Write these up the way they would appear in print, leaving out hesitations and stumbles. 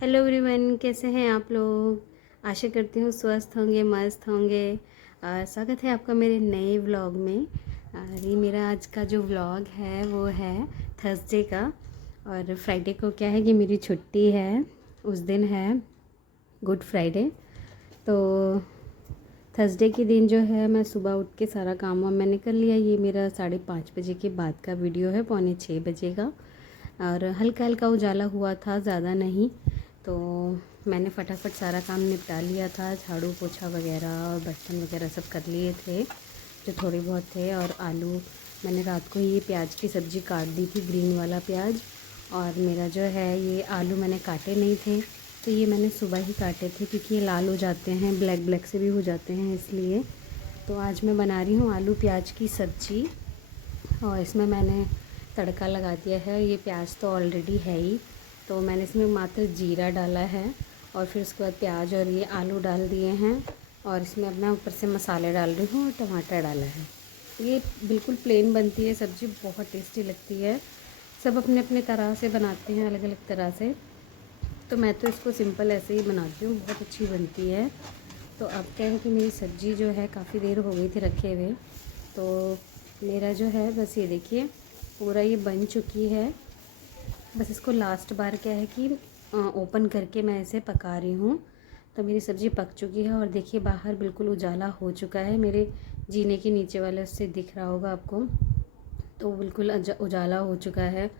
Hello everyone, कैसे हैं आप लोग। आशा करती हूँ स्वस्थ होंगे, मस्त होंगे। स्वागत है आपका मेरे नए व्लॉग में। ये मेरा आज का जो व्लॉग है वो है थर्सडे का। और फ्राइडे को क्या है कि मेरी छुट्टी है, उस दिन है गुड फ्राइडे। तो थर्सडे के दिन जो है मैं सुबह उठ के सारा काम वाम मैंने कर लिया। ये मेरा 5:30 बजे के बाद का वीडियो है, 5:45 बजे का। और हल्का हल्का उजाला हुआ था, ज़्यादा नहीं। तो मैंने फटाफट सारा काम निपटा लिया था, झाड़ू पोछा वगैरह और बर्तन वगैरह सब कर लिए थे जो थोड़े बहुत थे। और आलू मैंने रात को ही प्याज की सब्ज़ी काट दी थी, ग्रीन वाला प्याज। और मेरा जो है ये आलू मैंने काटे नहीं थे, तो ये मैंने सुबह ही काटे थे क्योंकि ये लाल हो जाते हैं, ब्लैक ब्लैक से भी हो जाते हैं इसलिए। तो आज मैं बना रही हूँ आलू प्याज की सब्ज़ी। और इसमें मैंने तड़का लगा दिया है। ये प्याज तो ऑलरेडी है ही, तो मैंने इसमें मात्र जीरा डाला है और फिर उसके बाद प्याज और ये आलू डाल दिए हैं। और इसमें अब मैं ऊपर से मसाले डाल रही हूँ और टमाटर डाला है। ये बिल्कुल प्लेन बनती है सब्ज़ी, बहुत टेस्टी लगती है। सब अपने अपने तरह से बनाते हैं, अलग अलग तरह से। तो मैं तो इसको सिंपल ऐसे ही बनाती हूँ, बहुत अच्छी बनती है। तो अब क्या है कि मेरी सब्ज़ी जो है काफ़ी देर हो गई थी रखे हुए। तो मेरा जो है बस ये देखिए पूरा ये बन चुकी है। बस इसको लास्ट बार क्या है कि ओपन करके मैं इसे पका रही हूँ। तो मेरी सब्ज़ी पक चुकी है और देखिए बाहर बिल्कुल उजाला हो चुका है, मेरे जीने के नीचे वाले उससे दिख रहा होगा आपको। तो बिल्कुल उजाला हो चुका है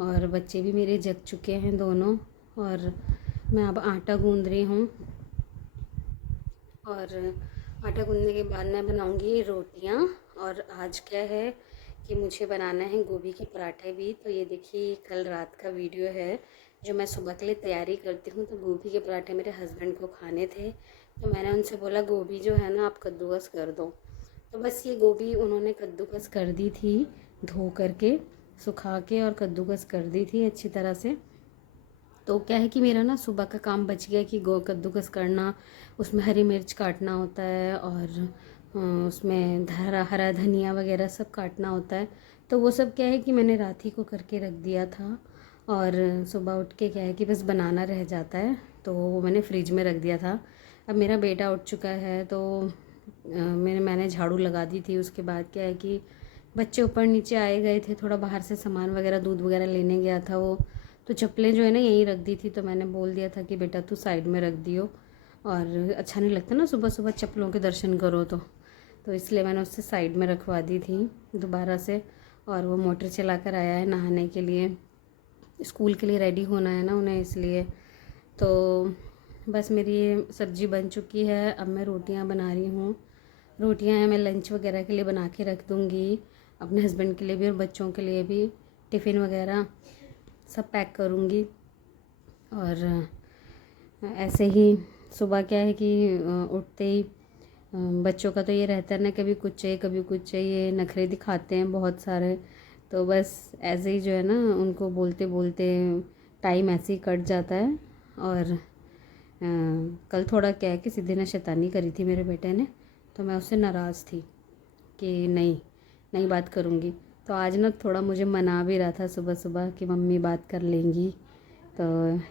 और बच्चे भी मेरे जग चुके हैं दोनों। और मैं अब आटा गूंद रही हूँ। और आटा गूंदने के बाद मैं बनाऊंगी रोटियाँ। और आज क्या है कि मुझे बनाना है गोभी के पराठे भी। तो ये देखिए कल रात का वीडियो है जो मैं सुबह के लिए तैयारी करती हूँ। तो गोभी के पराठे मेरे हस्बैंड को खाने थे, तो मैंने उनसे बोला गोभी जो है ना आप कद्दूकस कर दो। तो बस ये गोभी उन्होंने कद्दूकस कर दी थी, धो करके सुखा के और कद्दूकस कर दी थी अच्छी तरह से। तो क्या है कि मेरा ना सुबह का काम बच गया कि कद्दूकस करना, उसमें हरी मिर्च काटना होता है और उसमें हरा हरा धनिया वगैरह सब काटना होता है। तो वो सब क्या है कि मैंने रात ही को करके रख दिया था। और सुबह उठ के क्या है कि बस बनाना रह जाता है, तो वो मैंने फ्रिज में रख दिया था। अब मेरा बेटा उठ चुका है, तो मैंने झाड़ू लगा दी थी। उसके बाद क्या है कि बच्चे ऊपर नीचे आए गए थे, थोड़ा बाहर से सामान वगैरह दूध वगैरह लेने गया था वो। तो चप्पलें जो है ना यहीं रख दी थी, तो मैंने बोल दिया था कि बेटा तू साइड में रख दियो। और अच्छा नहीं लगता ना सुबह सुबह चप्पलों के दर्शन करो तो इसलिए मैंने उससे साइड में रखवा दी थी दोबारा से। और वो मोटर चला कर आया है नहाने के लिए, स्कूल के लिए रेडी होना है ना उन्हें, इसलिए। तो बस मेरी ये सब्ज़ी बन चुकी है। अब मैं रोटियां बना रही हूँ। रोटियां हैं, मैं लंच वगैरह के लिए बना के रख दूँगी, अपने हस्बैंड के लिए भी और बच्चों के लिए भी। टिफ़िन वगैरह सब पैक करूँगी। और ऐसे ही सुबह क्या है कि उठते ही बच्चों का तो ये रहता है ना, कभी कुछ चाहिए कभी कुछ चाहिए, नखरे दिखाते हैं बहुत सारे। तो बस ऐसे ही जो है ना उनको बोलते बोलते टाइम ऐसे ही कट जाता है। और कल थोड़ा क्या है कि सिद्धि ने शैतानी करी थी मेरे बेटे ने, तो मैं उससे नाराज़ थी कि नहीं बात करूँगी। तो आज ना थोड़ा मुझे मना भी रहा था सुबह सुबह कि मम्मी बात कर लेंगी। तो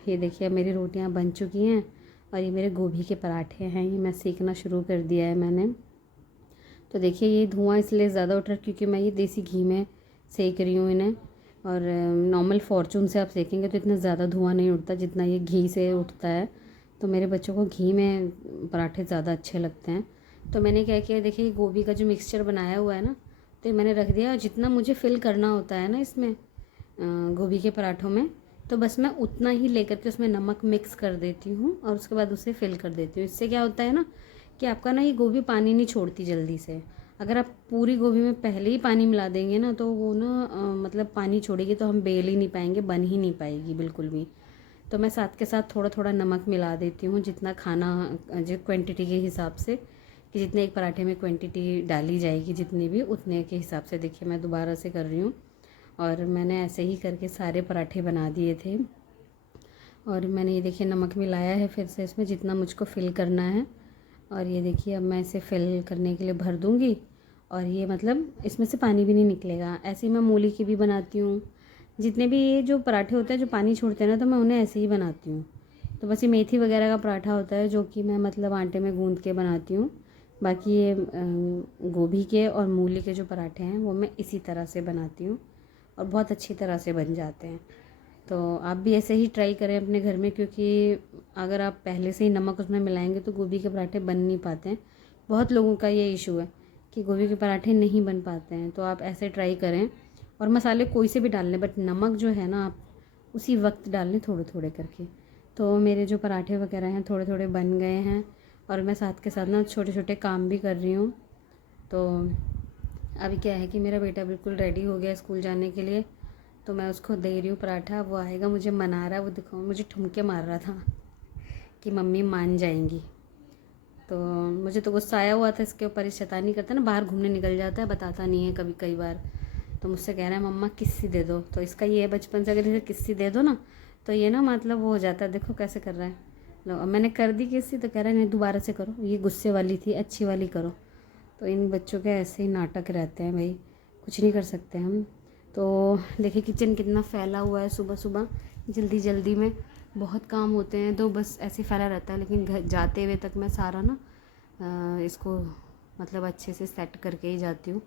ये देखिए मेरी रोटियां बन चुकी हैं और ये मेरे गोभी के पराठे हैं, ये मैं सेकना शुरू कर दिया है मैंने। तो देखिए ये धुआं इसलिए ज़्यादा उठ रहा है क्योंकि मैं ये देसी घी में सेक रही हूँ इन्हें। और नॉर्मल फॉर्चून से आप सेकेंगे तो इतना ज़्यादा धुआं नहीं उठता जितना ये घी से उठता है। तो मेरे बच्चों को घी में पराठे ज़्यादा अच्छे लगते हैं। तो मैंने क्या किया, देखिए गोभी का जो मिक्सचर बनाया हुआ है ना, तो ये मैंने रख दिया। और जितना मुझे फिल करना होता है ना इसमें गोभी के पराठों में, तो बस मैं उतना ही लेकर के उसमें नमक मिक्स कर देती हूँ और उसके बाद उसे फिल कर देती हूँ। इससे क्या होता है ना कि आपका ना ये गोभी पानी नहीं छोड़ती जल्दी से। अगर आप पूरी गोभी में पहले ही पानी मिला देंगे ना तो वो ना मतलब पानी छोड़ेगी, तो हम बेल ही नहीं पाएंगे, बन ही नहीं पाएगी बिल्कुल भी। तो मैं साथ के साथ थोड़ा थोड़ा नमक मिला देती हूँ, जितना खाना जो क्वांटिटी के हिसाब से, कि जितने एक पराठे में क्वांटिटी डाली जाएगी जितनी भी, उतने के हिसाब से। देखिए मैं दोबारा से कर रही हूँ। और मैंने ऐसे ही करके सारे पराठे बना दिए थे। और मैंने ये देखिए नमक मिलाया है फिर से इसमें जितना मुझको फ़िल करना है। और ये देखिए अब मैं इसे फ़िल करने के लिए भर दूँगी। और ये मतलब इसमें से पानी भी नहीं निकलेगा। ऐसे ही मैं मूली की भी बनाती हूँ। जितने भी ये जो पराठे होते हैं जो पानी छोड़ते हैं ना, तो मैं उन्हें ऐसे ही बनाती हूँ। तो बस ये मेथी वगैरह का पराठा होता है जो कि मैं मतलब आटे में गूँध के बनाती हूँ। बाकी ये गोभी के और मूली के जो पराठे हैं वो मैं इसी तरह से बनाती हूँ और बहुत अच्छी तरह से बन जाते हैं। तो आप भी ऐसे ही ट्राई करें अपने घर में, क्योंकि अगर आप पहले से ही नमक उसमें मिलाएंगे तो गोभी के पराठे बन नहीं पाते हैं। बहुत लोगों का ये इशू है कि गोभी के पराठे नहीं बन पाते हैं। तो आप ऐसे ट्राई करें और मसाले कोई से भी डाल लें, बट नमक जो है ना आप उसी वक्त डाल लें थोड़े थोड़े करके। तो मेरे जो पराठे वगैरह हैं थोड़े थोड़े बन गए हैं और मैं साथ के साथ ना छोटे छोटे काम भी कर रही हूँ। तो अभी क्या है कि मेरा बेटा बिल्कुल रेडी हो गया स्कूल जाने के लिए, तो मैं उसको दे रही हूँ पराठा। वो आएगा, मुझे मना रहा है, वो देखो मुझे ठुमके मार रहा था कि मम्मी मान जाएंगी। तो मुझे तो गुस्सा आया हुआ था इसके ऊपर। ये शैतानी करता है ना, बाहर घूमने निकल जाता है, बताता नहीं है कभी कई बार। तो मुझसे कह रहा है मम्मा किस्सी दे दो। तो इसका ये है बचपन से अगर इसे किस्सी दे दो ना तो ये ना मतलब वो हो जाता है। देखो कैसे कर रहा है। लो अब मैंने कर दी किस्सी तो कह रहा है नहीं दोबारा से करो, ये गुस्से वाली थी, अच्छी वाली करो। तो इन बच्चों के ऐसे ही नाटक रहते हैं भाई, कुछ नहीं कर सकते हम। तो देखिए किचन कितना फैला हुआ है। सुबह सुबह जल्दी जल्दी में बहुत काम होते हैं तो बस ऐसे फैला रहता है, लेकिन घर जाते हुए तक मैं सारा ना इसको मतलब अच्छे से सेट करके ही जाती हूँ।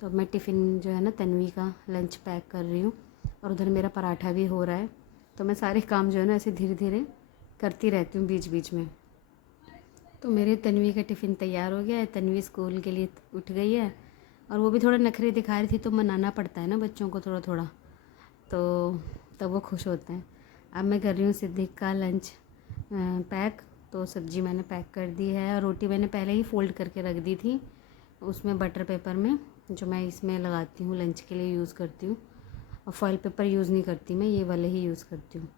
तो अब मैं टिफ़िन जो है ना तन्वी का लंच पैक कर रही हूँ और उधर मेरा पराठा भी हो रहा है। तो मैं सारे काम जो है ना ऐसे धीरे धीरे करती रहती हूँ बीच बीच में। तो मेरे तन्वी का टिफ़िन तैयार हो गया है। तन्वी स्कूल के लिए उठ गई है और वो भी थोड़ा नखरे दिखा रही थी, तो मनाना पड़ता है ना बच्चों को थोड़ा थोड़ा, तो तब वो खुश होते हैं। अब मैं कर रही हूँ सिद्दीक का लंच पैक। तो सब्ज़ी मैंने पैक कर दी है और रोटी मैंने पहले ही फ़ोल्ड करके रख दी थी उसमें बटर पेपर में, जो मैं इसमें लगाती हूँ लंच के लिए यूज़ करती हूँ। और फॉइल पेपर यूज़ नहीं करती मैं, ये वाले ही यूज़ करती हूँ।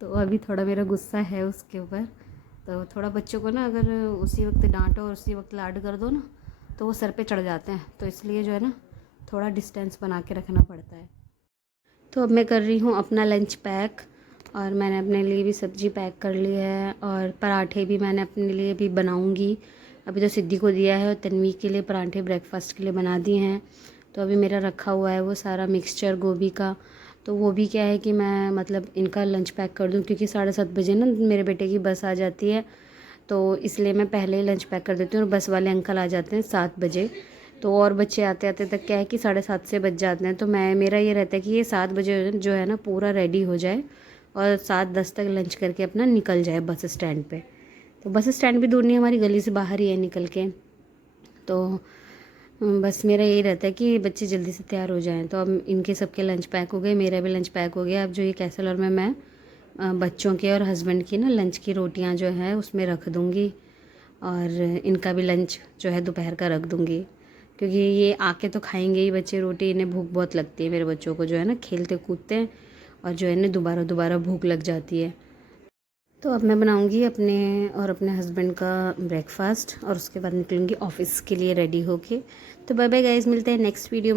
तो अभी थोड़ा मेरा गुस्सा है उसके ऊपर। तो थोड़ा बच्चों को ना अगर उसी वक्त डांटो और उसी वक्त लाड कर दो ना तो वो सर पे चढ़ जाते हैं। तो इसलिए जो है ना थोड़ा डिस्टेंस बना के रखना पड़ता है। तो अब मैं कर रही हूँ अपना लंच पैक और मैंने अपने लिए भी सब्ज़ी पैक कर ली है और पराठे भी मैंने अपने लिए भी बनाऊँगी। अभी तो सिद्धि को दिया है और तन्वी के लिए पराठे ब्रेकफास्ट के लिए बना दिए हैं। तो अभी मेरा रखा हुआ है वो सारा मिक्सचर गोभी का। तो वो भी क्या है कि मैं मतलब इनका लंच पैक कर दूँ, क्योंकि 7:30 बजे ना मेरे बेटे की बस आ जाती है। तो इसलिए मैं पहले ही लंच पैक कर देती हूँ और बस वाले अंकल आ जाते हैं 7 बजे। तो और बच्चे आते आते तक क्या है कि 7:30 से बज जाते हैं। तो मेरा ये रहता है कि ये 7 बजे जो है ना पूरा रेडी हो जाए और 7:10 तक लंच करके अपना निकल जाए बस स्टैंड पे। तो बस स्टैंड भी दूर नहीं, हमारी गली से बाहर ही है निकल के। तो बस मेरा यही रहता है कि बच्चे जल्दी से तैयार हो जाएं। तो अब इनके सबके लंच पैक हो गए, मेरा भी लंच पैक हो गया। अब जो ये कैसरोल में मैं बच्चों के और हस्बैंड की ना लंच की रोटियां जो है उसमें रख दूँगी और इनका भी लंच जो है दोपहर का रख दूँगी, क्योंकि ये आके तो खाएंगे ही बच्चे रोटी। इन्हें भूख बहुत लगती है मेरे बच्चों को, जो है ना खेलते कूदते हैं और जो है इन्हें दोबारा दोबारा भूख लग जाती है। तो अब मैं बनाऊंगी अपने और अपने हस्बैंड का ब्रेकफास्ट और उसके बाद निकलूँगी ऑफिस के लिए रेडी होके। तो बाय बाय गाइस, मिलते हैं नेक्स्ट वीडियो।